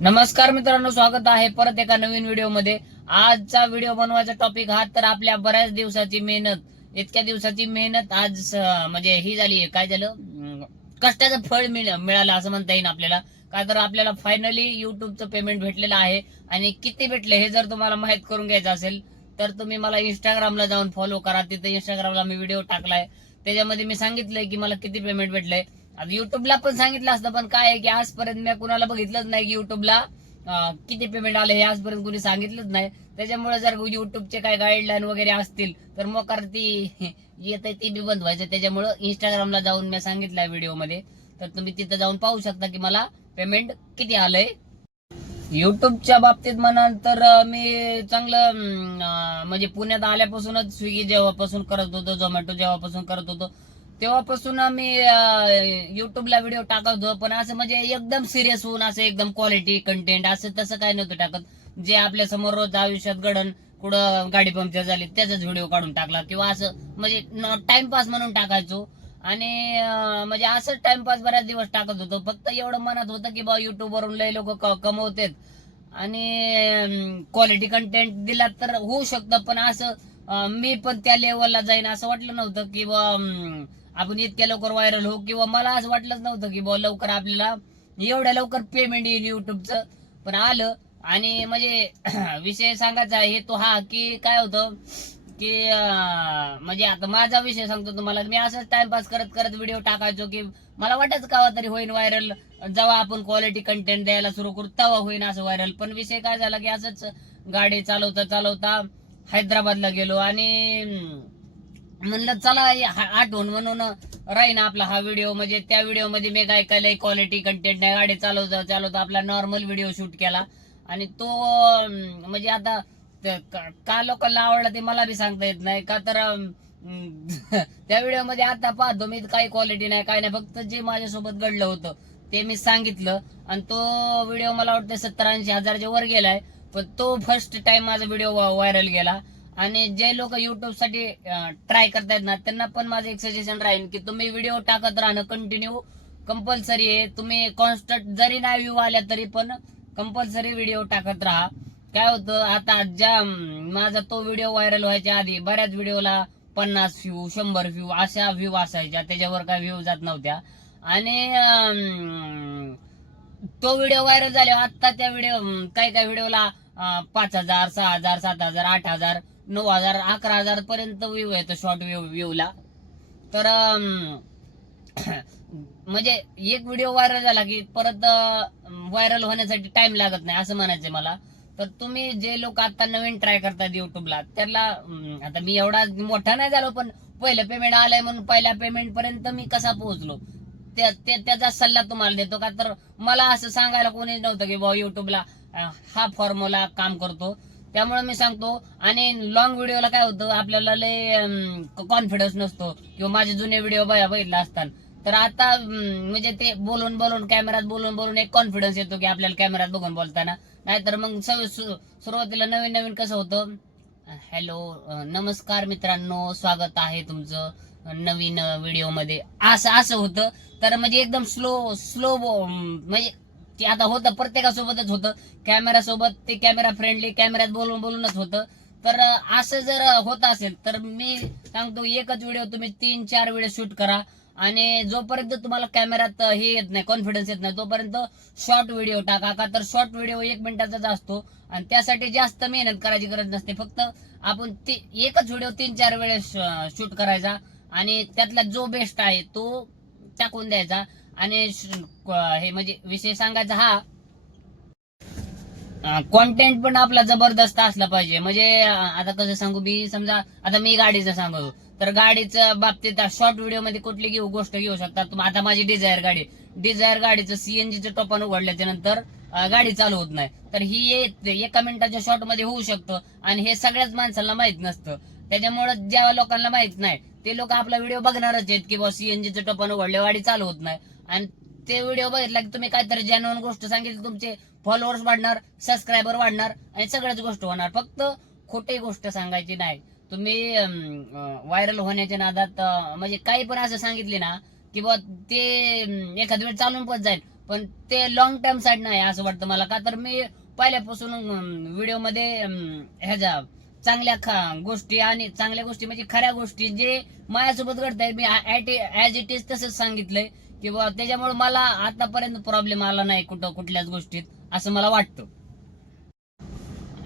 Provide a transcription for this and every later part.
नमस्कार मित्रांनो स्वागत आहे परत एका नवीन व्हिडिओमध्ये आजचा व्हिडिओ बनवायचा टॉपिक हा तर आपल्या बऱ्याच दिवसाची मेहनत. इतक्या दिवसाची मेहनत आज म्हणजे ही झाली काय झालं? कष्टाचं फळ मिळालं असं म्हणता येईल आपल्याला. का तर आपल्याला फायनली युट्यूबचं पेमेंट भेटलेलं आहे. आणि किती भेटले हे जर तुम्हाला माहीत करून घ्यायचं असेल तर तुम्ही मला इंस्टाग्रामला जाऊन फॉलो करा. तिथे इंस्टाग्रामला मी व्हिडिओ टाकलाय. त्याच्यामध्ये मी सांगितलंय की मला किती पेमेंट भेटलंय. आता युट्यूबला पण सांगितलं असतं पण काय आहे की आजपर्यंत मी कुणाला बघितलंच नाही की युट्यूबला किती पेमेंट आले हे आजपर्यंत कुणी सांगितलंच नाही. त्याच्यामुळे जर युट्यूबचे काय गाईडलाईन वगैरे असतील तर मग ती येत आहे ती बी बंद व्हायचं. त्याच्यामुळं इंस्टाग्रामला जाऊन मी सांगितलं व्हिडिओमध्ये तर तुम्ही तिथं जाऊन पाहू शकता की मला पेमेंट किती आलंय. युट्यूबच्या बाबतीत म्हणाल तर मी चांगलं म्हणजे पुण्यात आल्यापासूनच स्विगी जेव्हापासून करत होतो झोमॅटो जेव्हापासून करत होतो तेव्हापासून मी युट्यूबला व्हिडिओ टाकत होतो पण असं म्हणजे एकदम सिरियस होऊन असं एकदम क्वालिटी कंटेंट असं तसं काय नव्हतं टाकत. जे आपल्यासमोर रोज आयुष्यात घडण कुठं गाडी पंक्चर झाली त्याचाच व्हिडिओ काढून टाकला किंवा असं म्हणजे टाइमपास म्हणून टाकायचो. आणि म्हणजे असं टाइमपास बऱ्याच दिवस टाकत होतो. फक्त एवढं मनात होतं की बा युट्यूबवरून लय लोक कमवतेत. आणि क्वालिटी कंटेंट दिला तर होऊ शकतं पण असं मी पण त्या लेवलला जाईन असं वाटलं नव्हतं की बा आपण इतक्या लवकर व्हायरल होऊ किंवा मला असं वाटलंच नव्हतं की बुवा लवकर आपल्याला एवढ्या लवकर पेमेंट येईल युट्यूबचं पण आलं आणि म्हणजे विषय सांगायचा आहे तो हा की काय होतं की म्हणजे आता माझा विषय सांगतो तुम्हाला मी असंच टाइमपास करत करत व्हिडिओ टाकायचो की मला वाटत कावा तरी होईन व्हायरल जेव्हा आपण क्वालिटी कंटेंट द्यायला सुरू करू तेव्हा होईन असं व्हायरल पण विषय काय झाला की असंच गाडी चालवता चालवता हैदराबादला गेलो आणि म्हणलं चला आठवण म्हणून राहीन आपला हा व्हिडिओ. म्हणजे त्या व्हिडिओमध्ये मी काय केलंय क्वालिटी कंटेंट नाही. गाडी चालवता चालवता आपला नॉर्मल व्हिडिओ शूट केला. आणि तो म्हणजे आता का- का लोकांना आवडला ते मला बी सांगता येत नाही. का तर त्या व्हिडिओमध्ये आता पाहतो मी काही क्वालिटी नाही काय नाही. फक्त जे माझ्यासोबत घडलं होतं ते मी सांगितलं. आणि तो व्हिडिओ मला वाटतं सत्तर ऐंशी हजारच्या वर गेलाय. पण तो फर्स्ट टाइम माझा व्हिडिओ व्हायरल गेला. आणि जे लोक युट्यूबसाठी ट्राय करतायत ना त्यांना पण माझं एक सजेशन राहील की तुम्ही व्हिडिओ टाकत राहणं कंटिन्यू कंपल्सरी आहे. तुम्ही कॉन्स्टंट जरी नाही व्ह्यू आल्या तरी पण कंपल्सरी व्हिडिओ टाकत राहा. काय होतं आता ज्या माझा तो व्हिडिओ व्हायरल व्हायच्या आधी बऱ्याच व्हिडिओला पन्नास व्ह्यू शंभर व्ह्यू अशा व्ह्यू असायच्या. त्याच्यावर काय व्ह्यू जात नव्हत्या. आणि तो व्हिडिओ व्हायरल झाल्यावर आता त्या व्हिडिओ काही काही व्हिडिओला पाच हजार सहा हजार सात हजार आठ हजार नऊ हजार अकरा हजार पर्यंत व्ह्यू येतो शॉर्ट व्ह्यू व्ह्यूला तर म्हणजे एक व्हिडिओ व्हायरल झाला की परत व्हायरल होण्यासाठी टाइम लागत नाही असं म्हणायचंय मला. तर तुम्ही जे लोक आता नवीन ट्राय करतात युट्यूबला त्याला आता मी एवढा मोठा नाही झालो पण पहिलं पेमेंट आलंय म्हणून पहिल्या पेमेंट पर्यंत मी कसा पोहोचलो? त्याचा सल्ला तुम्हाला देतो का? तर मला असं सांगायला कोणी नव्हतं की बा युट्यूबला हा फॉर्म्युला काम करतो. त्यामुळे मी सांगतो आणि लॉंग व्हिडिओला काय होतं आपल्याला लय कॉन्फिडन्स नसतो. किंवा माझे जुने व्हिडिओ बघितला असतात. तर आता म्हणजे ते बोलून बोलून कॅमेरात बोलून बोलून एक कॉन्फिडन्स येतो की आपल्याला कॅमेरात बघून बोलताना. नाहीतर मग सु- सुरुवातीला नवीन नवीन कसं होतं? हॅलो नमस्कार मित्रांनो स्वागत आहे तुमचं नवीन व्हिडिओमध्ये असं असं होतं. तर म्हणजे एकदम स्लो स्लो म्हणजे ते आता होतं प्रत्येकासोबतच होतं. कॅमेरा सोबत ते कॅमेरा फ्रेंडली कॅमेऱ्यात बोलून बोलूनच होतं. तर असं जर होत असेल तर मी सांगतो एकच व्हिडिओ तुम्ही तीन चार वेळेस शूट करा. आणि जोपर्यंत तुम्हाला कॅमेऱ्यात हे येत नाही कॉन्फिडन्स येत नाही तोपर्यंत शॉर्ट व्हिडिओ टाका. का तर शॉर्ट व्हिडिओ एक मिनिटाचाच असतो. आणि त्यासाठी जास्त मेहनत करायची गरज नसते. फक्त आपण ते एकच व्हिडिओ तीन चार वेळेस शूट करायचा. आणि त्यातला जो बेस्ट आहे तो टाकून द्यायचा. आणि हे म्हणजे विषय सांगायचा हा. कॉन्टेंट पण आपला जबरदस्त असला पाहिजे. म्हणजे आता कसं सांगू मी समजा आता मी गाडीचं सांगतो तर गाडीचं बाबतीत शॉर्ट व्हिडिओमध्ये कुठली घेऊ गोष्ट घेऊ शकता? आता माझी डिझायर गाडी. डिझायर गाडीचं सीएनजीचं टोपण उघडल्याच्या नंतर गाडी चालू होत नाही. तर ही एका मिनिटाच्या शॉर्टमध्ये होऊ शकतं. आणि हे सगळ्याच माणसाला माहीत नसतं. त्याच्यामुळे ज्या लोकांना माहीत नाही ते लोक आपला व्हिडिओ बघणारच आहेत की बा सीएनजीचं टोपान उघडल्या गाडी चालू होत नाही. आणि ते व्हिडिओ बघितला की तुम्ही काहीतरी जेन्युअन गोष्ट सांगितली तुमचे फॉलोअर्स वाढणार सबस्क्रायबर वाढणार आणि सगळ्याच गोष्ट होणार. फक्त खोटी गोष्ट सांगायची नाही. तुम्ही व्हायरल होण्याच्या नादात म्हणजे काही पण असं सांगितले ना की बा ते एखाद वेळ चालून पण जाईल. पण ते लॉंग टर्मसाठी नाही असं वाटतं मला. का तर मी पहिल्यापासून व्हिडिओमध्ये ह्याच्या चांगल्या खा- गोष्टी आणि चांगल्या गोष्टी म्हणजे खऱ्या गोष्टी जे माझ्यासोबत घडत आहेत मी ऍज इट इज तसंच सांगितलंय. की बुवा त्याच्यामुळे मला आतापर्यंत प्रॉब्लेम आला नाही कुठं कुठल्याच गोष्टीत असं मला वाटतं.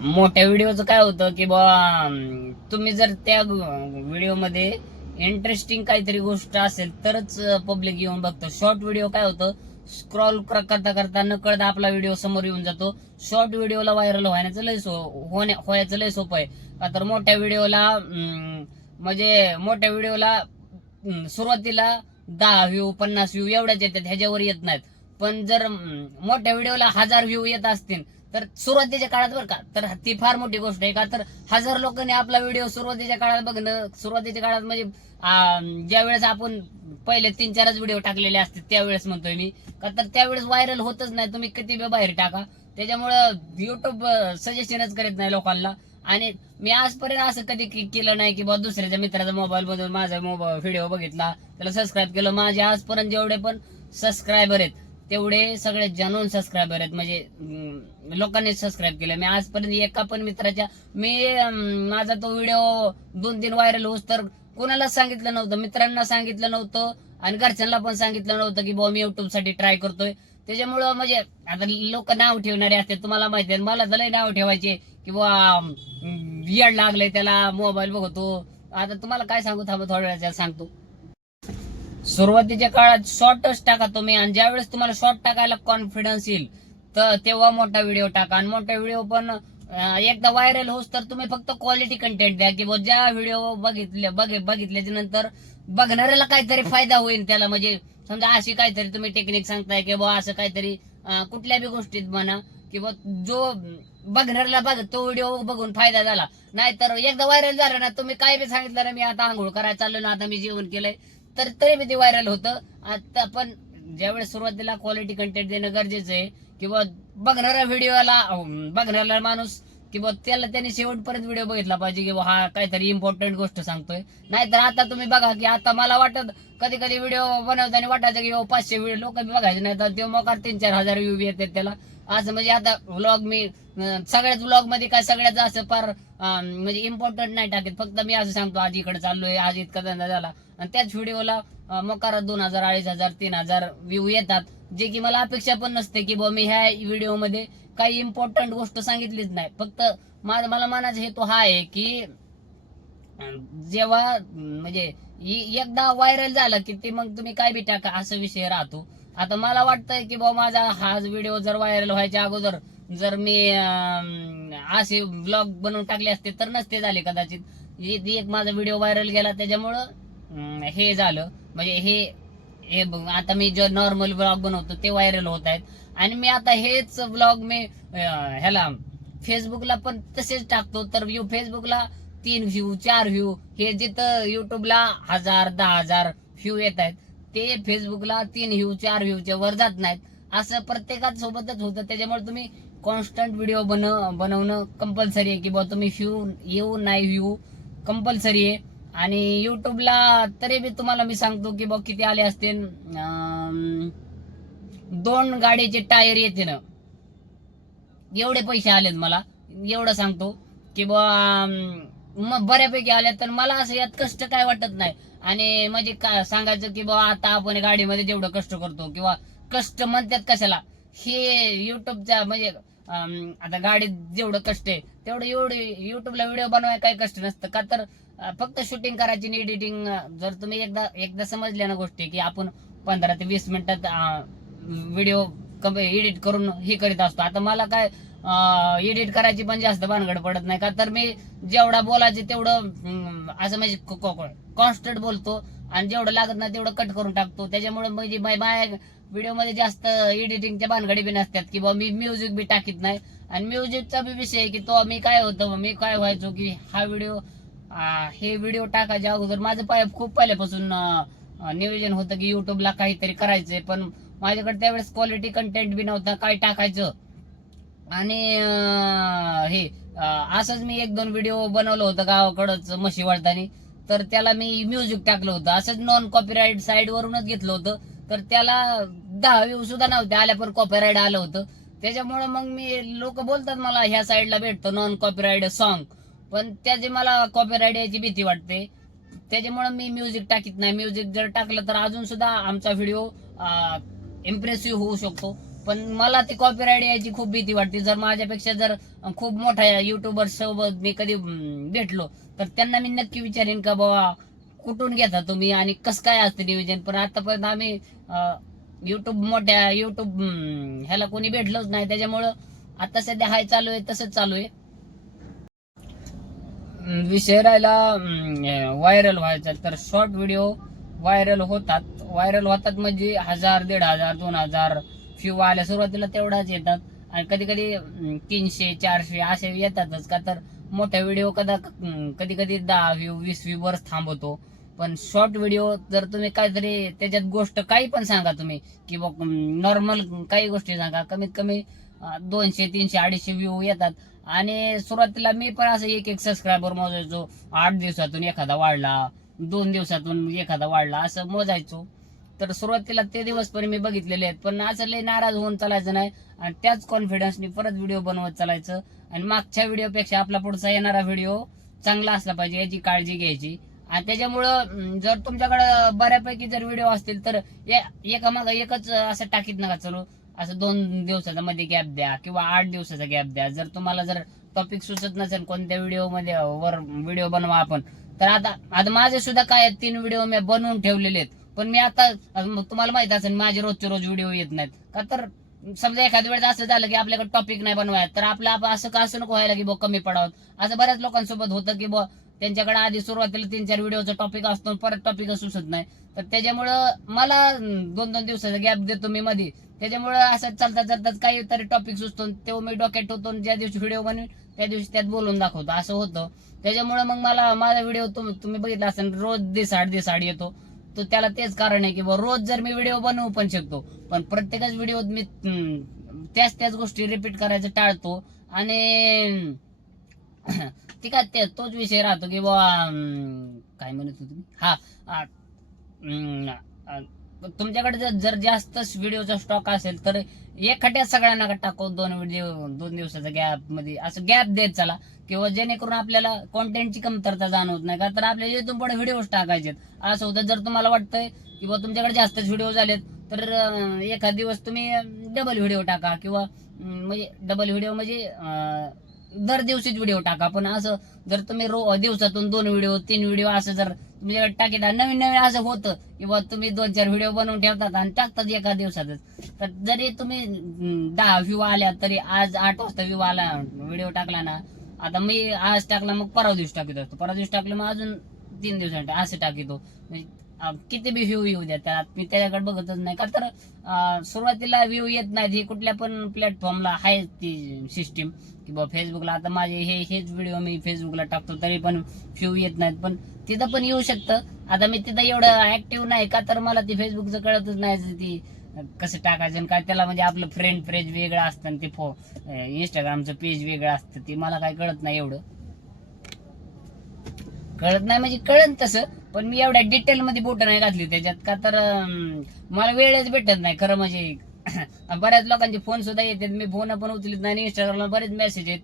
मोठ्या व्हिडिओचं काय होतं की बा तुम्ही जर त्या व्हिडिओमध्ये इंटरेस्टिंग काहीतरी गोष्ट असेल तरच पब्लिक येऊन बघतं. शॉर्ट व्हिडिओ काय होतं? स्क्रॉल करता करता नकळत आपला व्हिडिओ समोर येऊन जातो. शॉर्ट व्हिडिओला व्हायरल व्हायचं लय सो होण्या व्हायचं लय सोपं आहे. तर मोठ्या व्हिडिओला म्हणजे मोठ्या व्हिडिओला सुरुवातीला दहा व्ह्यू पन्नास व्ह्यू एवढ्याच येतात ह्याच्यावर येत नाहीत. पण जर मोठ्या व्हिडिओला हजार व्ह्यू येत असतील तर सुरुवातीच्या काळात बरं का तर ती फार मोठी गोष्ट आहे का तर हजार लोकांनी आपला व्हिडिओ सुरुवातीच्या काळात बघणं सुरुवातीच्या काळात म्हणजे ज्या वेळेस आपण पहिले तीन चारच व्हिडिओ टाकलेले असतात त्यावेळेस म्हणतोय मी का तर त्यावेळेस व्हायरल होतच नाही तुम्ही किती बी बाहेर टाका. त्याच्यामुळं युट्यूब सजेशनच करीत नाही लोकांना. आणि मी आजपर्यंत असं कधी केलं नाही की बा दुसऱ्याच्या मित्राचा मोबाईल मधून माझा मोबाईल व्हिडिओ बघितला त्याला सबस्क्राईब केलं. माझे आजपर्यंत जेवढे पण सबस्क्रायबर आहेत तेवढे सगळे जनून सबस्क्रायबर आहेत. म्हणजे लोकांनी सबस्क्राईब केलं. मी आजपर्यंत एका पण मित्राच्या मी माझा तो व्हिडिओ दोन तीन व्हायरल होस तर कोणालाच सांगितलं नव्हतं? मित्रांना सांगितलं नव्हतं आणि घरच्यांना पण सांगितलं नव्हतं की बाबा मी युट्यूबसाठी ट्राय करतोय. त्याच्यामुळं म्हणजे आता लोक नाव ठेवणारे असते तुम्हाला माहिती आहे. मला तर लय नाव ठेवायचे की बाबा येड लागलंय त्याला मोबाईल बघतो. आता तुम्हाला काय सांगू थांबा थोड्या वेळात सांगतो. सुरुवातीच्या काळात शॉर्टच टाका तुम्ही आणि ज्यावेळेस तुम्हाला शॉर्ट टाकायला कॉन्फिडन्स येईल तर तेव्हा मोठा व्हिडिओ टाका. आणि मोठा व्हिडिओ पण एकदा व्हायरल होस तर तुम्ही फक्त क्वालिटी कंटेंट द्या. की ज्या व्हिडिओ बघितले बघ- बघितल्याच्या नंतर बघणाऱ्याला काहीतरी फायदा होईल त्याला. म्हणजे समजा अशी काहीतरी तुम्ही टेक्निक सांगताय की बुवा असं काहीतरी कुठल्या बी गोष्टीत म्हणा किंवा जो बघणाऱ्याला बघ तो व्हिडिओ बघून फायदा झाला. नाहीतर एकदा व्हायरल झाला ना तुम्ही काय बी सांगितलं ना मी आता आंघोळ करायला चाललो ना आता मी जेवण केलंय तर तरी बी ते व्हायरल होतं. आता पण ज्यावेळेस सुरुवातीला क्वालिटी कंटेंट देणं गरजेचं आहे किंवा बघणारा व्हिडिओला बघणारा माणूस की बा त्याला त्यांनी शेवटपर्यंत व्हिडिओ बघितला पाहिजे की बुवा हा काहीतरी इम्पॉर्टंट गोष्ट सांगतोय. नाहीतर आता तुम्ही बघा की आता मला वाटत कधी कधी व्हिडिओ बनवताना वाटायचं की बाबा पाचशे व्हिडिओ लोक बघायचे नाही तर ते मोकार तीन चार हजार व्ह्यू येतात त्याला. असं म्हणजे आता व्लॉग मी सगळ्याच व्लॉगमध्ये काय सगळ्याच असं फार म्हणजे इम्पॉर्टंट नाही टाकत. फक्त मी असं सांगतो आज इकडे चाललोय आज इतका धंदा झाला. आणि त्याच व्हिडिओला मकारा दोन हजार अडीच हजार तीन हजार व्ह्यू येतात. जे की मला अपेक्षा पण नसते की बुवा मी ह्या व्हिडिओमध्ये काही इम्पॉर्टंट गोष्ट सांगितलीच नाही. फक्त माझा मला मनाचा हेतू हा आहे की जेव्हा म्हणजे एकदा व्हायरल झालं की ते मग तुम्ही काय बी टाका असा विषय राहतो. आता मला वाटतंय की बाबा माझा हा व्हिडिओ जर व्हायरल व्हायच्या अगोदर जर मी अं, असे ब्लॉग बनवून टाकले असते तर नसते झाले कदाचित. एक माझा व्हिडिओ व्हायरल गेला त्याच्यामुळं हे झालं. म्हणजे हे हे बघ, आता मी जो नॉर्मल ब्लॉग बनवतो ते व्हायरल होत आहेत. आणि मी आता हेच ब्लॉग मी ह्याला फेसबुकला पण तसेच टाकतो. तर व्यू फेसबुकला तीन व्ह्यू चार व्ह्यू हे जिथं युट्यूबला हजार दहा हजार व्ह्यू येत आहेत ते फेसबुकला तीन व्ह्यू चार व्ह्यूच्या वर जात नाहीत. असं प्रत्येकात सोबतच होतं. त्याच्यामुळे तुम्ही कॉन्स्टंट व्हिडिओ बनव बनवणं कंपल्सरी आहे की बुवा तुम्ही व्ह्यू येऊ नाही व्ह्यू कंपल्सरी आहे. आणि युट्यूबला तरी बी तुम्हाला मी सांगतो की बघ किती आले असतील अं, दोन गाडीचे टायर येते ना. एवढे पैसे आलेत मला. एवढं सांगतो की बुवा मग बऱ्यापैकी आले तर मला असं यात कष्ट काय वाटत नाही. आणि म्हणजे का सांगायचं की बा आता आपण गाडीमध्ये जेवढं कष्ट करतो किंवा कष्ट म्हणतात कशाला हे युट्यूबच्या म्हणजे अं, आता गाडीत जेवढं कष्ट आहे तेवढं एवढे युट्यूबला व्हिडिओ बनवायला काही कष्ट नसतं. का तर फक्त शूटिंग करायची आणि एडिटिंग जर तुम्ही एकदा एकदा समजल्या ना गोष्टी की आपण पंधरा ते वीस मिनिटात व्हिडिओ एडिट करून हे करीत असतो. आता मला काय एडिट करायची पण जास्त भानगड पडत नाही का? तर मी जेवढा बोलायचे तेवढं असं म्हणजे कॉन्स्टंट बोलतो आणि जेवढं लागत नाही तेवढं कट करून टाकतो. त्याच्यामुळे म्हणजे माझ्या व्हिडिओमध्ये जास्त एडिटिंगच्या भानगडी बी नसतात की बा मी म्युझिक बी टाकीत नाही. आणि म्युझिकचा बी विषय आहे की तो मी काय होतो मी काय व्हायचो की हा व्हिडिओ हे व्हिडिओ टाकायच्या अगोदर माझं पाय खूप पहिल्यापासून नियोजन होतं की युट्यूबला काहीतरी करायचंय पण माझ्याकडे त्यावेळेस क्वालिटी कंटेंट बी नव्हता काय टाकायचं? आणि हे असंच मी एक दोन व्हिडिओ बनवलं होतं गावाकडंच म्हशी वळतानी. तर त्याला मी म्युझिक टाकलं होतं. असंच नॉन कॉपीराईट साईडवरूनच घेतलं होतं. तर त्याला दहा व्ह्यू सुद्धा नव्हते आल्या पण कॉपीराईट आलं होतं. त्याच्यामुळे मग मी लोक बोलतात मला ह्या साईडला भेटतो नॉन कॉपीराईट सॉन्ग पण त्याची मला कॉपीराईट यायची भीती वाटते. त्याच्यामुळे मी म्युझिक टाकीत नाही. म्युझिक जर टाकलं तर अजून सुद्धा आमचा व्हिडिओ इम्प्रेसिव्ह होऊ शकतो. पण मला ती कॉपीराईट यायची खूप भीती वाटते. जर माझ्यापेक्षा जर खूप मोठ्या युट्यूबर सोबत मी कधी भेटलो तर त्यांना मी नक्की विचारेन का बाबा कुठून घेता तुम्ही आणि कसं काय असतं नियोजन पण आतापर्यंत आम्ही युट्यूब मोठ्या युट्यूब ह्याला कोणी भेटलोच नाही. त्याच्यामुळं आता सध्या हाय चालू आहे तसंच चालू आहे. विषय राहिला व्हायरल व्हायचा. तर शॉर्ट व्हिडिओ व्हायरल होतात. व्हायरल होतात म्हणजे हजार दीड हजार दोन हजार फ्यू आल्या सुरुवातीला तेवढाच येतात. आणि कधी कधी तीनशे चारशे असे येतातच का तर मोठा व्हिडिओ कदा कधी कधी दहा व्ह्यू वीस व्ह्यू वरच थांबवतो. पण शॉर्ट व्हिडिओ जर तुम्ही काहीतरी त्याच्यात गोष्ट काही पण सांगा तुम्ही की नॉर्मल काही गोष्टी सांगा. कमीत कमी दोनशे तीनशे अडीचशे व्ह्यू येतात. आणि सुरुवातीला मी पण असं एक एक सबस्क्रायबर मोजायचो. आठ दिवसातून एखादा वाढला दोन दिवसातून एखादा वाढला असं मोजायचो. तर सुरुवातीला ते दिवस पण मी बघितलेले आहेत. पण असं लय नाराज होऊन चालायचं नाही. आणि त्याच कॉन्फिडन्सनी परत व्हिडिओ बनवत चालायचं. आणि मागच्या व्हिडिओपेक्षा आपला पुढचा येणारा व्हिडिओ चांगला असला पाहिजे याची काळजी घ्यायची. आणि त्याच्यामुळं जर तुमच्याकडं बऱ्यापैकी जर व्हिडिओ असतील तर एका मागं एकच असं टाकीत नका चालू. असं दोन दिवसाचा मध्ये गॅप द्या किंवा आठ दिवसाचा गॅप द्या. जर तुम्हाला जर टॉपिक सुचत नसेल कोणत्या व्हिडिओमध्ये वर व्हिडिओ बनवा आपण तर आता आता माझे सुद्धा काय आहेत, तीन व्हिडिओ मी बनवून ठेवलेले आहेत. पण मी आता तुम्हाला माहीत असेल माझे रोजचे रोज व्हिडिओ येत नाहीत. का तर समजा एखाद्या वेळेस असं झालं की आपल्याकडे टॉपिक नाही बनवाय तर आपलं असं का असं नको व्हायला की बुवा कमी पडावं. असं बऱ्याच लोकांसोबत होतं की बुवा त्यांच्याकडे आधी सुरुवातीला तीन चार व्हिडिओचा टॉपिक असतो परत टॉपिक सुचत नाही. तर त्याच्यामुळं मला दोन दोन दिवसाचा गॅप देतो मी मध्ये त्याच्यामुळं असं चालता चालताच काहीतरी टॉपिक सुचतो तो मी डोक्यात ठेवतो आणि ज्या दिवशी व्हिडिओ बनवेल त्या दिवशी त्यात बोलून दाखवतो. असं होतं. त्याच्यामुळे मग मला माझा व्हिडिओ तुम्ही बघितला असेल रोज दिसाड दिसाड येतो. तर त्याला तेच कारण आहे की बुवा रोज जर मी व्हिडिओ बनवू पण शकतो पण प्रत्येकच व्हिडिओ मी त्याच त्याच गोष्टी रिपीट करायचं टाळतो. आणि ती आहे ते तोच विषय राहतो की बुवा काय म्हणत होतो हा तुमच्याकडे जर जास्त व्हिडिओचा स्टॉक असेल तर एखाद्या सगळ्यांना का टाकू? दोन व्हिडिओ दोन दिवसाचा गॅपमध्ये. असं गॅप देत चला. किंवा जेणेकरून आपल्याला कॉन्टेंटची कमतरता जाणवत नाही का? तर आपल्याला इथून पुढे व्हिडिओज टाकायचे असं होतं जर तुम्हाला वाटतंय किंवा तुमच्याकडे जास्तच व्हिडिओ झालेत तर एखाद दिवस तुम्ही डबल व्हिडिओ टाका. किंवा म्हणजे डबल व्हिडिओ म्हणजे दर दिवशीच व्हिडिओ टाका. पण असं जर तुम्ही रो दिवसातून दोन व्हिडिओ तीन व्हिडिओ असं जर तुम्ही जर टाकीत नवीन नवीन असं होतं किंवा तुम्ही दोन चार व्हिडिओ बनवून ठेवतात आणि टाकतात एका दिवसातच. तर जरी तुम्ही दहा व्ह्यू आल्या तरी आज आठ वाजता व्ह्यू आला व्हिडिओ टाकला ना आता मी आज टाकला मग परवा दिवशी टाकत असतो. परवा दिवशी टाकलं मग अजून तीन दिवसांनी असं टाकितो. म्हणजे, किती बी व्ह्यू येऊ द्या त्यात मी त्याच्याकडे बघतच नाही. का तर सुरुवातीला व्ह्यू येत नाही ही कुठल्या पण प्लॅटफॉर्मला आहे ती सिस्टीम की बाबा फेसबुकला आता माझे हे हेच व्हिडिओ मी फेसबुकला टाकतो तरी पण व्ह्यू येत नाहीत. पण तिथं पण येऊ शकतं. आता मी तिथं एवढं ऍक्टिव्ह नाही का तर मला ती फेसबुकचं कळतच नाही ती कसं टाकायचं आणि काय त्याला म्हणजे आपलं फ्रेंड पेज वेगळं असतं आणि ते फो इंस्टाग्रामचं पेज वेगळं असतं. ते मला काय कळत नाही एवढं. कळत नाही म्हणजे कळन तसं पण मी एवढ्या डिटेलमध्ये बोट नाही घातली त्याच्यात का तर मला वेळच भेटत नाही. खरं म्हणजे बऱ्याच लोकांचे फोन सुद्धा येतात. मी फोन पण उचलत नाही इंस्टाग्रामला बरेच मेसेज आहेत.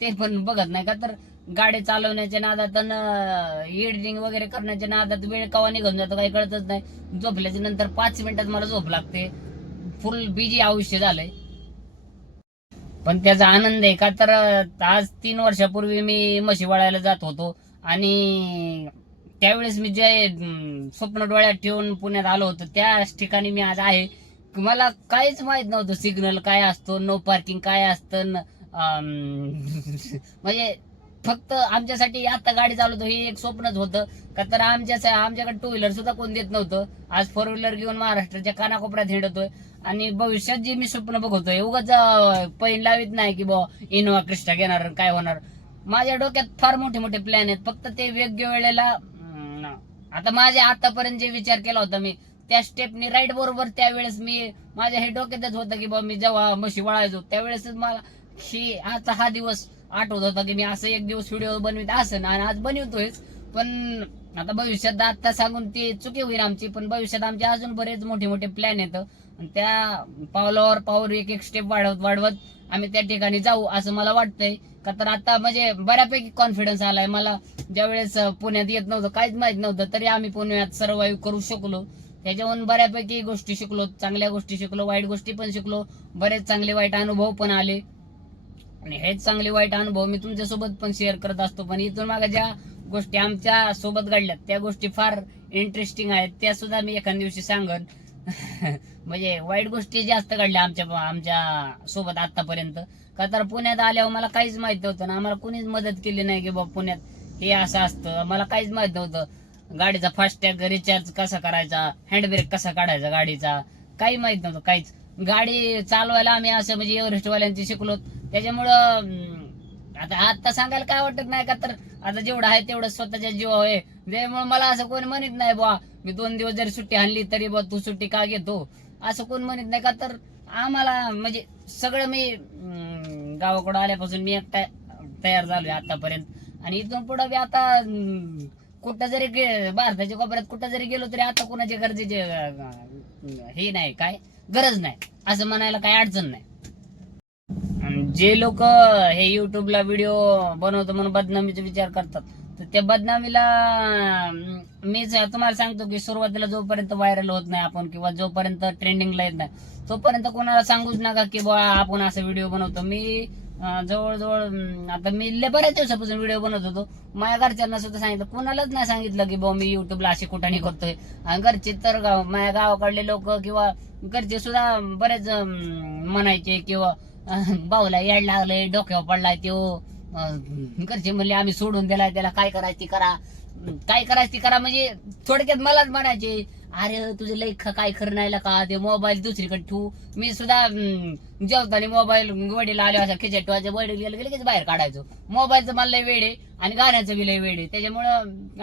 ते पण बघत नाही का? तर गाडी चालवण्याच्या नादात एडिटिंग वगैरे करण्याच्या नादात वेळ कवा निघून जातो काही कळतच नाही. झोपल्याच्या नंतर पाच मिनिटात मला झोप लागते. फुल बिजी आयुष्य झालंय. पण त्याचा आनंद आहे का? तर आज तीन वर्षापूर्वी मी म्हशी वळायला जात होतो. आणि त्यावेळेस मी जे स्वप्न डोळ्यात ठेवून पुण्यात आलो होतो त्याच ठिकाणी मी आज आहे. मला काहीच माहीत नव्हतं सिग्नल काय असतो नो पार्किंग काय असतं म्हणजे फक्त आमच्यासाठी आता गाडी चालवतो हे एक स्वप्नच होतं. का तर आमच्या आमच्याकडे टू व्हीलर सुद्धा कोण देत नव्हतं. आज फोर व्हीलर घेऊन महाराष्ट्राच्या कानाकोपऱ्यात हिंडतोय. आणि भविष्यात जे मी स्वप्न बघतोय उगाच पैन लावित नाही की बा इनोवा क्रिस्टा घेणार आणि काय होणार. माझ्या डोक्यात फार मोठे मोठे प्लॅन आहेत. फक्त ते वेगळ्या वेळेला आता माझे आतापर्यंत जे विचार केला होता मी त्या स्टेपनी राईट बरोबर त्यावेळेस मी माझ्या हे डोक्यातच होतं की बाबा मी जेव्हा म्हशी वळायचो त्यावेळेसच मला ही आता हा दिवस आठवत होता की मी असं एक दिवस व्हिडिओ बनवित असं आणि आज बनवतोय पण आता भविष्यात आता सांगून ती चुकी होईल आमची पण भविष्यात आमचे अजून बरेच मोठे मोठे प्लॅन येतं. आणि त्या पावलावर पाऊल एक एक स्टेप वाढवत वाढवत आम्ही त्या ठिकाणी जाऊ असं मला वाटतंय. का तर आता म्हणजे बऱ्यापैकी कॉन्फिडन्स आलाय. मला ज्यावेळेस पुण्यात येत नव्हतं काहीच माहीत नव्हतं तरी आम्ही पुण्यात सर्वाईव्ह करू शकलो. त्याच्याहून बऱ्यापैकी गोष्टी शिकलो चांगल्या गोष्टी शिकलो वाईट गोष्टी पण शिकलो बरेच चांगले वाईट अनुभव पण आले. आणि हेच चांगले वाईट अनुभव मी तुमच्यासोबत पण शेअर करत असतो. पण इथून मागे ज्या गोष्टी आमच्यासोबत घडल्यात त्या गोष्टी फार इंटरेस्टिंग आहेत. त्या सुद्धा मी एखाद्या दिवशी सांगन. म्हणजे वाईट गोष्टी जास्त घडल्या आमच्या आमच्यासोबत आतापर्यंत का तर पुण्यात आल्यावर मला काहीच माहीत नव्हतं ना आम्हाला कुणीच मदत केली नाही की बाबा पुण्यात हे असं असतं. मला काहीच माहीत नव्हतं. गाडीचा फास्टॅग रिचार्ज कसा करायचा हँडब्रेक कसा काढायचा गाडीचा काही माहीत नव्हतं काहीच. गाडी चालवायला आम्ही असं म्हणजे एव्हरेस्ट वाल्यांची शिकलो. त्याच्यामुळं आता आता सांगायला काय वाटत नाही का तर आता जेवढं आहे तेवढं स्वतःच्या जीवावे आहे. त्यामुळे मला असं कोणी म्हणत नाही बुवा मी दोन दिवस जरी सुट्टी आणली तरी बा तू सुट्टी का घेतो? असं कोण म्हणत नाही का तर आम्हाला म्हणजे सगळं मी गावाकडं आल्यापासून मी एकटा तयार झालोय आतापर्यंत. आणि इथून पुढे बी आता कुठं जरी भारताच्या कोपऱ्यात कुठं जरी गेलो तरी आता कोणाच्या गरजेचे हे नाही काय? गरज नाही. असं म्हणायला काही अडचण नाही. जे लोक हे युट्यूबला व्हिडिओ बनवतो म्हणून बदनामीचा विचार करतात तर त्या बदनामीला मीच तुम्हाला सांगतो की सुरुवातीला जोपर्यंत व्हायरल होत नाही आपण किंवा जोपर्यंत ट्रेंडिंगला येत नाही तोपर्यंत कोणाला सांगूच नका की बा आपण असा व्हिडिओ बनवतो. मी जवळजवळ आता मी लय बऱ्याच दिवसापासून व्हिडिओ बनवत होतो. माझ्या घरच्यांना सुद्धा सांगितलं. कोणालाच नाही सांगितलं की भाऊ मी युट्यूबला अशी कुठाने करतोय. आणि घरचे तर गाव- माझ्या गावाकडले लोक किंवा घरचे सुद्धा बरेच म्हणायचे किंवा भाऊला याड लागलंय डोक्यावर पडलाय तो घरचे म्हणले आम्ही सोडून दिलाय त्याला काय करायचं करा. काय करायचं करा. म्हणजे थोडक्यात मलाच म्हणायचे अरे तुझं लय ख- काय खरं नाही का? ते मोबाईल दुसरीकडे ठेवू. मी सुद्धा अं, जेवताना मोबाईल वडील आले असं खिचट ठेवायचं. वडील गेले गेले बाहेर काढायचो. मोबाईलचं मला लय वेळ आहे आणि गाण्याचं बी लय वेळ आहे. त्याच्यामुळं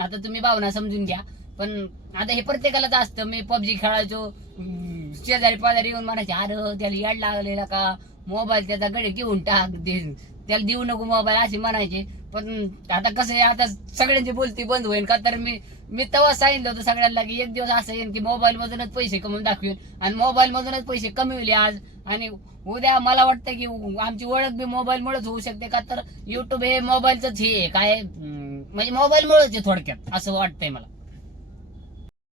आता तुम्ही भावना समजून घ्या. पण आता हे प्रत्येकालाच असतं. मी पबजी खेळायचो. अं, शेजारी पाजारी येऊन म्हणायचे अरे त्याला याड लागलेला का? मोबाईल त्याचा गडे घेऊन टाक. दे- त्याला देऊ नको मोबाईल असे म्हणायचे. पण आता कसं आहे आता सगळ्यांची बोलती बंद होईल का? तर मी मी तेव्हा सांगितलं होतं सगळ्यांना की एक दिवस असं येईल की मोबाईल मधूनच पैसे कमवून दाखवेन आणि मोबाईल मधूनच पैसे कमविले आज. आणि उद्या मला वाटतं की आमची ओळख बी मोबाईल मुळेच होऊ शकते का तर युट्यूब हे मोबाईलच हे काय म्हणजे मोबाईल मुळेच आहे थोडक्यात असं वाटतंय मला.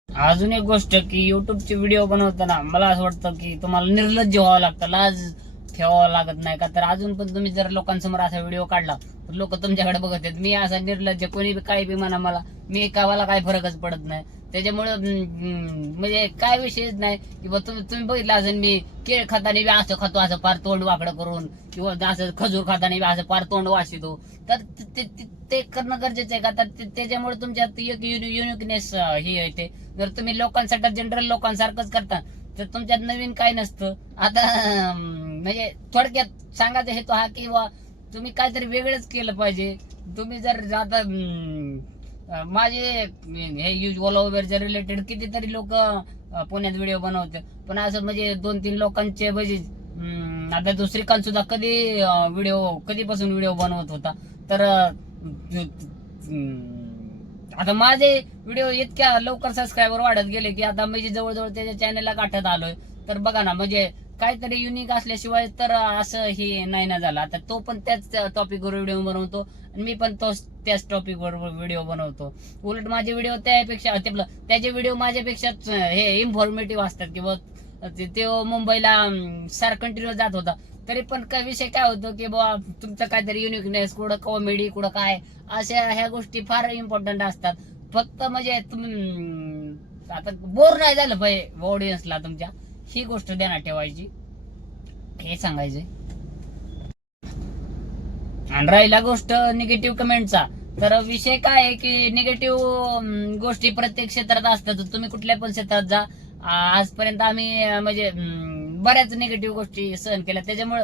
अजून एक गोष्ट की युट्यूबचे व्हिडिओ बनवताना मला असं वाटतं की तुम्हाला निर्लज्ज व्हावं लागतं. लाज ठेवावं लागत नाही का? तर अजून पण तुम्ही जर लोकांसमोर असा व्हिडिओ काढला तर लोक तुमच्याकडे बघत आहेत. मी असा निर्लज्ज कोणी काय काही बी म्हणा मला मी का मला काही फरकच पडत नाही. त्याच्यामुळे म्हणजे काय विषयच नाही किंवा तुम्ही तुम्ही बघितलं असेल मी केळ खाताना बी असं खातो असं पार तोंड वाकडं करून किंवा असं खजूर खाताना बी असं पार तोंड वाशितो. तर ते- ते- करणं गरजेचं आहे का? तर त्याच्यामुळे तुमच्यात एक युनिकनेस ही येते. जर तुम्ही लोकांसाठी जनरल लोकांसारखंच करता तर तुमच्यात नवीन काय नसतं. आता म्हणजे थोडक्यात सांगायचा हेतू हा की वा तुम्ही काहीतरी वेगळंच केलं पाहिजे. तुम्ही जर आता माझे हे युजल वगैरे रिलेटेड कितीतरी लोक पुण्यात व्हिडिओ बनवते. पण असं म्हणजे दोन तीन लोकांचे म्हणजे आता तो श्रीकांत सुद्धा कधी व्हिडिओ कधीपासून व्हिडिओ बनवत होता. तर आता माझे व्हिडिओ इतक्या लवकर सबस्क्रायबर वाढत गेले की आता म्हणजे जवळजवळ त्याच्या चॅनलला गाठत आलोय तर बघा ना म्हणजे काहीतरी युनिक असल्याशिवाय तर असं हे नाही ना झालं. आता तो पण त्याच टॉपिकवर व्हिडिओ बनवतो आणि मी पण तोच त्याच टॉपिकवर व्हिडिओ बनवतो. उलट माझे व्हिडिओ त्यापेक्षा त्याचे व्हिडिओ माझ्यापेक्षा हे इन्फॉर्मेटिव्ह असतात किंवा ते मुंबईला सार कंटिन्यू जात होता. तरी पण काय विषय काय होतो की बुवा तुमचं काहीतरी युनिकनेस कुठं कॉमेडी कुठं काय अशा ह्या गोष्टी फार इम्पॉर्टंट असतात. फक्त म्हणजे तुम्ही आता बोर नाही झालं पाहिजे ऑडियन्सला तुमच्या. ही गोष्ट ध्यानात ठेवायची. हे सांगायचंय. आणि राहिला गोष्ट निगेटिव्ह कमेंटचा तर विषय काय आहे की निगेटिव्ह गोष्टी प्रत्येक क्षेत्रात असतात. तुम्ही कुठल्या पण क्षेत्रात जा. आजपर्यंत आम्ही म्हणजे बऱ्याच निगेटिव्ह गोष्टी सहन केल्या. त्याच्यामुळे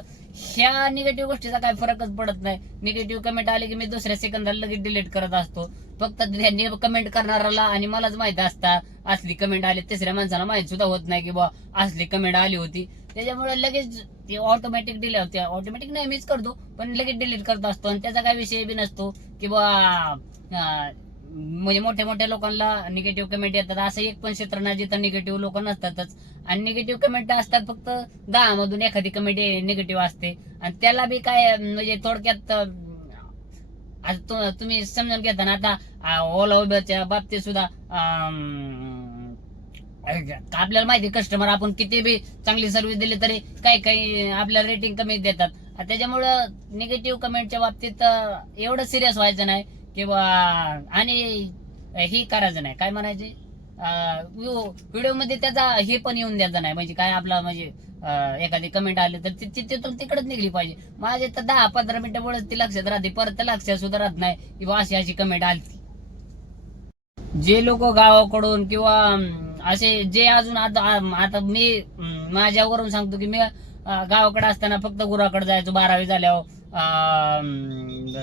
ह्या निगेटिव्ह गोष्टीचा काय फरकच पडत नाही. निगेटिव्ह कमेंट आले की मी दुसऱ्या सेकंदाला लगेच डिलीट करत असतो. फक्त त्यांनी कमेंट करणाराला आणि मलाच माहीत असता असली कमेंट आली तिसऱ्या माणसाला माहीत सुद्धा होत नाही की बा असली कमेंट आली होती. त्याच्यामुळे लगेच ते ऑटोमॅटिक डिले होते ऑटोमॅटिक नाही मीच करतो पण लगेच डिलीट करत असतो. आणि त्याचा काय विषय बी नसतो की बा म्हणजे मोठ्या मोठ्या लोकांना निगेटिव्ह कमेंट येतात. असं एक पण क्षेत्र नाही जिथं निगेटिव्ह लोक नसतातच. आणि निगेटिव्ह कमेंट असतात फक्त दहा मधून एखादी कमेंट निगेटिव्ह असते. आणि त्याला बी काय म्हणजे थोडक्यात आता तुम्ही समजून घेता ना आता ओला उबेरच्या बाबतीत सुद्धा आपल्याला माहिती कस्टमर आपण किती बी चांगली सर्व्हिस दिली तरी काही काही आपल्याला रेटिंग कमी देतात. त्याच्यामुळं निगेटिव्ह कमेंटच्या बाबतीत एवढं सिरियस व्हायचं नाही. किंवा आणि ही करायचं नाही. काय म्हणायचे? व्हिडिओमध्ये त्याचा हे पण येऊन द्यायचं नाही. म्हणजे काय आपला म्हणजे एखादी कमेंट आली तर तिथून तिकडेच निघली पाहिजे. माझे तर दहा पंधरा मिनिटं बोलत ती लक्षात राहते. परत लक्षात सुद्धा राहत नाही. किंवा अशी अशी कमेंट आली जे लोक गावाकडून किंवा असे जे अजून आता आता मी माझ्यावरून सांगतो की मी गावाकडे असताना फक्त गुराकडे जायचो. बारावी झाल्यावर अं,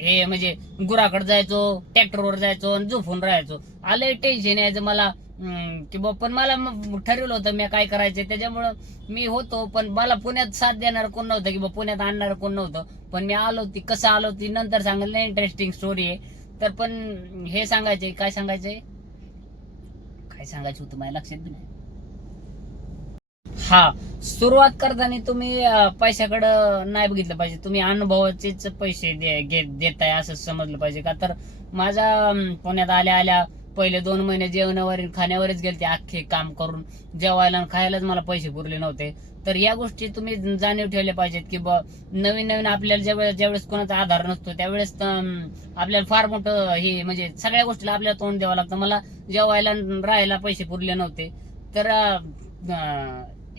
हे म्हणजे गुराकडे जायचो ट्रॅक्टरवर जायचो आणि झोपून राहायचो. आलंय टेन्शन यायचं मला. की बा पण मला मग ठरवलं होतं मी काय करायचं त्याच्यामुळं मी होतो पण मला पुण्यात साथ देणार कोण नव्हतं की बा पुण्यात आणणार कोण नव्हतं. पण मी आलो ती कसं आलो ती नंतर सांगेल इंटरेस्टिंग स्टोरी आहे. तर पण हे सांगायचंय काय सांगायचंय? काय सांगायचं होतं माझ्या लक्षात नाही. हा. सुरुवात करताना तुम्ही पैशाकडं नाही बघितलं पाहिजे. तुम्ही अनुभवाचेच पैसे दे- घे- देताय असं समजलं पाहिजे का? तर माझ्या पुण्यात आल्या आल्या पहिले दोन महिने जेवणावर खाण्यावरच गेलते अख्खे काम करून. जेवायला खायलाच मला पैसे पुरले नव्हते. तर या गोष्टी तुम्ही जाणीव ठेवल्या पाहिजेत की नवीन नवीन आपल्याला ज्यावेळेस ज्यावेळेस कोणाचा आधार नसतो त्यावेळेस आपल्याला फार मोठं हे म्हणजे सगळ्या गोष्टीला आपल्याला तोंड द्यावं लागतं. मला जेवायला राहायला पैसे पुरले नव्हते. तर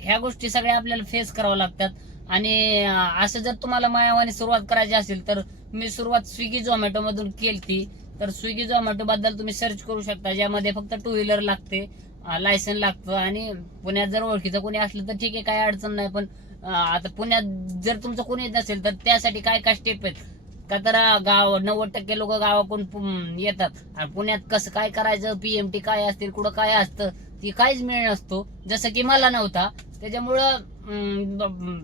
ह्या गोष्टी सगळ्या आपल्याला फेस कराव्या लागतात. आणि असं जर तुम्हाला मायावानी सुरुवात करायची असेल तर मी सुरुवात स्विगी झोमॅटो मधून केली तर स्विगी झोमॅटो बद्दल तुम्ही सर्च करू शकता ज्यामध्ये फक्त टू व्हीलर लागते लायसन लागतं आणि पुण्यात जर ओळखीचं कोणी असलं तर ठीक आहे काय अडचण नाही. पण आता पुण्यात जर तुमचं कोणी नसेल तर त्यासाठी काय काय स्टेप आहेत? का तर गाव नव्वद टक्के लोक गावाकडून येतात. आणि पुण्यात कसं काय करायचं? पीएमटी काय असतील? कुठं काय असतं? ती काहीच मिळ नसतो. जसं की मला नव्हता. त्याच्यामुळं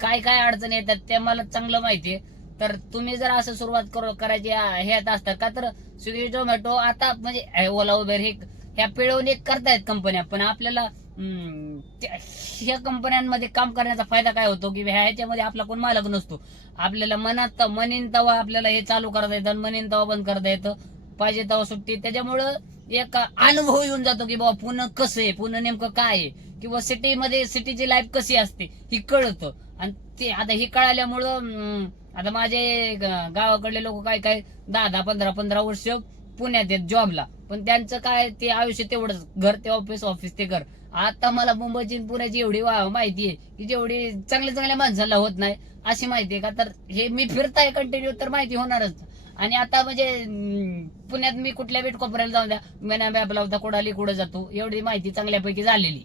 काय काय अडचणी येतात ते मला चांगलं माहितीये तर तुम्ही जर असं सुरुवात करायची हे आता असतात का तर स्विगी झोमॅटो आता म्हणजे ओला उबेर हे ह्या पिळवणी करतायत कंपन्या पण आपल्याला ह्या कंपन्यांमध्ये काम करण्याचा फायदा काय होतो की ह्याच्यामध्ये आपला कोण मालक नसतो. आपल्याला मनात मनीन तवा आपल्याला हे चालू करता येतं मनीन तवा बंद करता येतं. पाहिजे तवा सुट्टी. त्याच्यामुळं एक अनुभव येऊन जातो की बाबा पुणे कसं आहे? पुणे नेमकं काय आहे? किंवा सिटीमध्ये सिटीची लाईफ कशी असते ही कळतं. आणि ते आता हे कळाल्यामुळं आता माझे गावाकडले लोक काय काय दहा दहा पंधरा पंधरा वर्ष पुण्यात आहेत जॉबला पण त्यांचं काय ते आयुष्य तेवढंच घर ते ऑफिस ऑफिस ते घर. आता मला मुंबईची आणि पुण्याची एवढी माहिती आहे की जेवढी चांगल्या चांगल्या माणसाला होत नाही अशी माहिती आहे का? तर हे मी फिरताय कंटिन्यू तर माहिती होणारच. आणि आता म्हणजे पुण्यात मी कुठल्या बेट कोपऱ्याला जाऊन द्या मेना मॅप लावता कुडाली कुठं जातो. एवढी माहिती चांगल्यापैकी झालेली.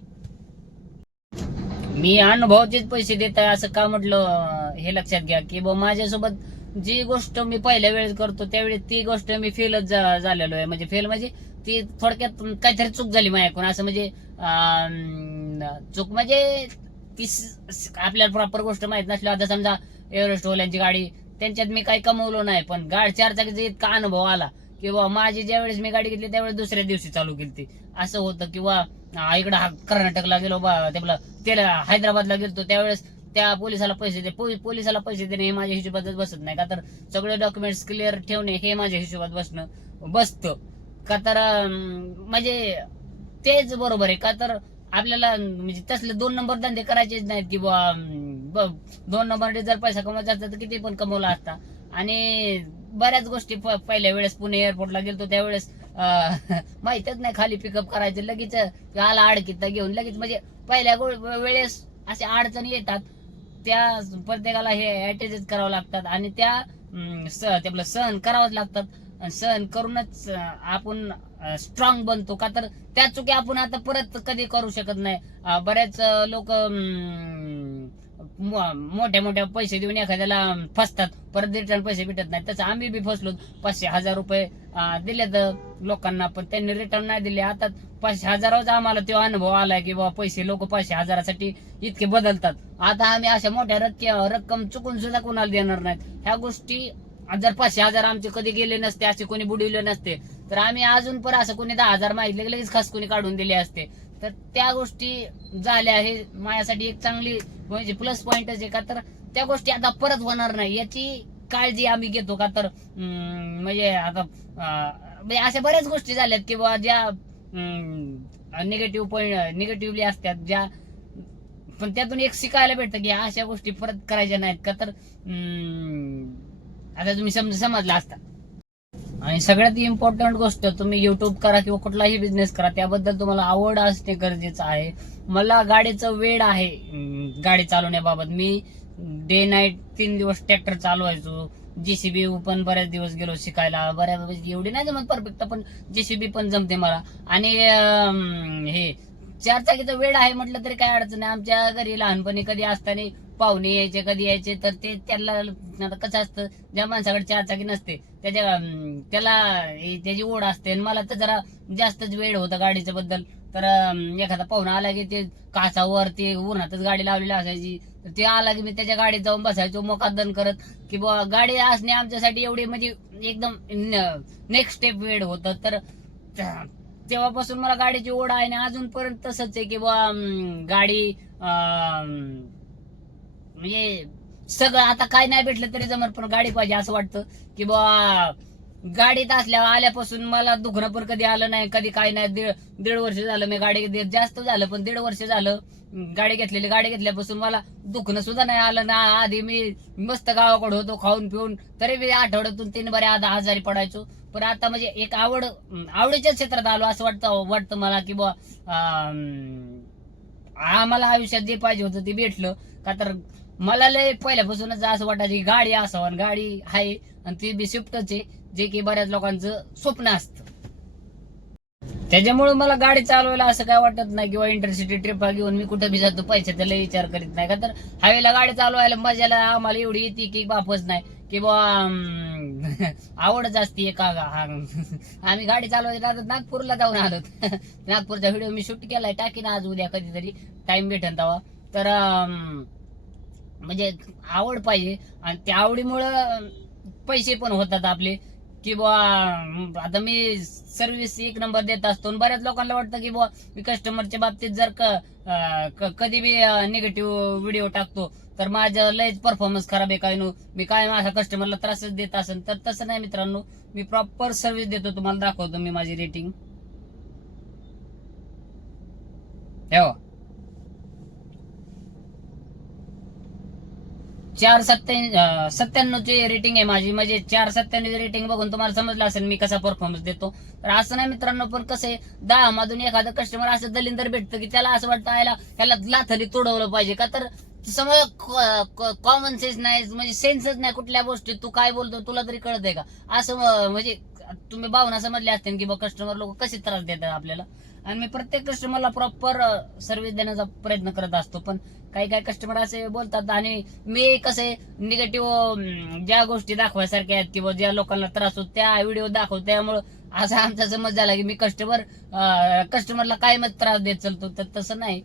मी अनुभवाचेच पैसे देत आहे असं का म्हटलं हे लक्षात घ्या की बा माझ्यासोबत जी गोष्ट मी पहिल्या वेळेस करतो त्यावेळी ती गोष्ट मी फेलच झालेलो आहे. म्हणजे फेल म्हणजे ती थोडक्यात काहीतरी चूक झाली माझ्याकडून. असं म्हणजे चूक म्हणजे ती आपल्याला प्रॉपर गोष्ट माहीत नसली आता समजा एव्हरेस्ट ओल्यांची गाडी त्यांच्यात मी काही कमवलो नाही पण गाडी चार चाकीचा इतका अनुभव आला. किंवा माझी ज्या वेळेस मी गाडी घेतली त्यावेळेस दुसऱ्या दिवशी चालू केली असं होतं किंवा अं, इकडं हा कर्नाटकला गेलो बा ते त्याला हैदराबादला गेलो त्यावेळेस त्या पोलिसाला पैसे दे पोलिसाला पैसे देणे हे माझ्या हिशोबात बसत नाही. का तर सगळे डॉक्युमेंट्स क्लिअर ठेवणे हे माझ्या हिशोबात बसणं बसतं. का तर म्हणजे तेच बरोबर आहे. का तर आपल्याला म्हणजे तसले दोन नंबर धंदे करायचेच नाहीत की बुवा दोन नंबर जर पैसा कमवायचा असता तर किती पण कमवला असता. आणि बऱ्याच गोष्टी पहिल्या वेळेस पुणे एअरपोर्टला गेलतो त्यावेळेस माहितच नाही खाली पिकअप करायचं लगेच आला अडकीत घेऊन लगेच म्हणजे पहिल्या वेळेस अशा अडचणी येतात त्या प्रत्येकाला हे ऍटेजेस करावं लागतात आणि त्या स- आपलं सहन करावंच लागतात. सहन करूनच आपण स्ट्रॉंग बनतो का तर त्या चुकी आपण आता परत कधी करू शकत नाही. बरेच बऱ्याच लोक मोठ्या मोठ्या पैसे देऊन एखाद्याला फसतात. परत रिटर्न पैसे भेटत नाही तसं आम्ही बी फसलो. पाचशे हजार रुपये दिले दिलेत लोकांना पण त्यांनी रिटर्न नाही दिले. आता पाचशे हजारावर आम्हाला तो अनुभव आलाय की बाबा पैसे लोक पाचशे हजारासाठी इतके बदलतात. आता आम्ही अशा मोठ्या रक्के रक्कम चुकून सुद्धा कोणाला देणार नाहीत. ह्या गोष्टी जर पाचशे हजार आमचे कधी गेले नसते असे कोणी बुडविले नसते तर आम्ही अजून पण असं कोणी दहा हजार मागितले लगेच खास कोणी काढून दिले असते. तर त्या गोष्टी झाल्या हे माझ्यासाठी एक चांगली म्हणजे प्लस पॉइंटच आहे का तर त्या गोष्टी आता परत होणार नाही. याची काळजी आम्ही घेतो का तर अं, म्हणजे आता म्हणजे अशा बऱ्याच गोष्टी झाल्यात किंवा ज्या निगेटिव्ह पॉइंट निगेटिव्हली असतात ज्या पण त्यातून एक शिकायला भेटतं की अशा गोष्टी परत करायच्या नाहीत का तर अं, आता तुम्ही समज समजला असता. आणि सगळ्यात इम्पॉर्टंट गोष्ट तुम्ही युट्यूब करा किंवा कुठलाही बिझनेस करा त्याबद्दल तुम्हाला आवड असणे गरजेचं आहे. मला गाडीचं वेळ आहे गाडी चालवण्याबाबत. मी डे नाईट तीन दिवस ट्रॅक्टर चालवायचो. जेसीबी पण बऱ्याच दिवस गेलो शिकायला. बऱ्याच एवढी नाही जमत परफेक्ट पण जेसीबी पण जमते मला. आणि हे चार चाकीचा वेळ आहे म्हटलं तरी काय अडचण नाही. आमच्या घरी लहानपणी कधी असताना पाहुणे यायचे कधी यायचे तर ते त्याला आता कसं असतं ज्या माणसाकडे चार चाकी नसते त्याच्या त्याला हे- त्याची ओढ असते. आणि मला तर जरा जास्तच वेळ होता गाडीच्या बद्दल. तर एखादा पाहुणा आला की ते कासावर ते उन्हातच गाडी लावलेली असायची. तर ते आला की मी त्याच्या गाडीत जाऊन बसायचो मोकादन करत की बुवा गाडी असणे आमच्यासाठी एवढी म्हणजे एकदम नेक्स्ट स्टेप वेळ होतं. तर तेव्हापासून मला गाडीची ओढ आहे आणि अजूनपर्यंत तसंच आहे की बा गाडी अं, म्हणजे सगळं आता काय नाही भेटलं तरी जमत पण गाडी पाहिजे असं वाटतं की बा गाडीत असल्यावर आल्यापासून मला दुखणं पण कधी आलं नाही कधी काय नाही. दीड दीड वर्ष झालं मी गाडी जास्त झालं पण दीड वर्ष झालं गाडी घेतलेली. गाडी घेतल्यापासून मला दुखणं सुद्धा नाही आलं. ना आधी मी मस्त गावाकडे होतो खाऊन पिऊन. तरी मी आठवड्यातून तीन बऱ्या आधा आजारी पडायचो. पण आता म्हणजे एक आवड आवडीच्या क्षेत्रात आलो असं वाटतं वाटतं मला की बुवा आम्हाला आयुष्यात जे पाहिजे होतं ते भेटलं. का तर मला लय पहिल्यापासूनच असं वाटायचं की गाडी असावं आणि गाडी आहे आणि ती बी स्विफ्टच आहे. जे की बऱ्याच लोकांचं स्वप्न असतं. त्याच्यामुळे मला गाडी चालवायला असं काय वाटत नाही किंवा इंटरसिटी ट्रिप घेऊन मी कुठं बी जातो पैशाचा लय विचार करीत नाही. का तर हवेला गाडी चालवायला मजाला आम्हाला एवढी येते की बापच नाही. की बा आवडच असते का आम्ही गाडी चालवायला नागपूरला जाऊन आलो नागपूरचा व्हिडिओ मी शूट केलाय टाकीन आज उद्या कधीतरी टाइम भेटेल तेव्हा. तर म्हणजे आवड पाहिजे आणि त्या आवडीमुळं पैसे पण होतात आपले. की बुवा आता मी सर्व्हिस एक नंबर देत असतो आणि बऱ्याच लोकांना वाटतं की बुवा मी कस्टमरच्या बाबतीत जर कधी बी निगेटिव्ह व्हिडिओ टाकतो तर माझं लयच परफॉर्मन्स खराब आहे काय नो मी काय माझ्या कस्टमरला त्रासच देत असेल तर तसं नाही मित्रांनो. मी प्रॉपर सर्व्हिस देतो तुम्हाला दाखवतो मी माझी रेटिंग हो चार सत्त्या सत्त्याण्णवची रेटिंग आहे माझी. म्हणजे चार सत्त्याण्णव रेटिंग बघून तुम्हाला समजलं असेल मी कसा परफॉर्मन्स देतो. तर असं नाही मित्रांनो पण कसं आहे दहा मधून एखादं कस्टमर असं दलिंदर भेटतं की त्याला असं वाटतं आयला त्याला लाथरी तोडवलं पाहिजे का? तर समज कॉमन सेन्स नाही म्हणजे सेन्सच नाही कुठल्या गोष्टी तू काय बोलतो तुला तरी कळतंय का? असं म्हणजे तुम्ही भावना समजल्या असतील की बा कस्टमर लोक कसे त्रास देतात आपल्याला? आणि मी प्रत्येक कस्टमरला प्रॉपर सर्व्हिस देण्याचा प्रयत्न करत असतो. पण काही काही कस्टमर असे बोलतात आणि मी कसे निगेटिव्ह ज्या गोष्टी दाखवायसारख्या आहेत किंवा ज्या लोकांना त्रास होतो त्या व्हिडिओ दाखवतो. त्यामुळं असा आमचा समज झाला की मी कस्टमर कस्टमरला काय मग त्रास देत चालतो. तर तसं नाही.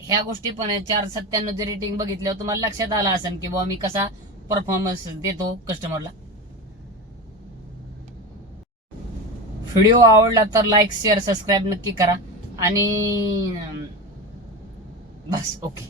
ह्या गोष्टी पण आहे चार सत्त्याण्णव रेटिंग बघितल्यावर तुम्हाला लक्षात आलं असेल की बाबा मी कसा परफॉर्मन्स देतो कस्टमरला व्हिडिओ आवडला तर लाईक शेअर सबस्क्राईब नक्की करा. आणि बस ओके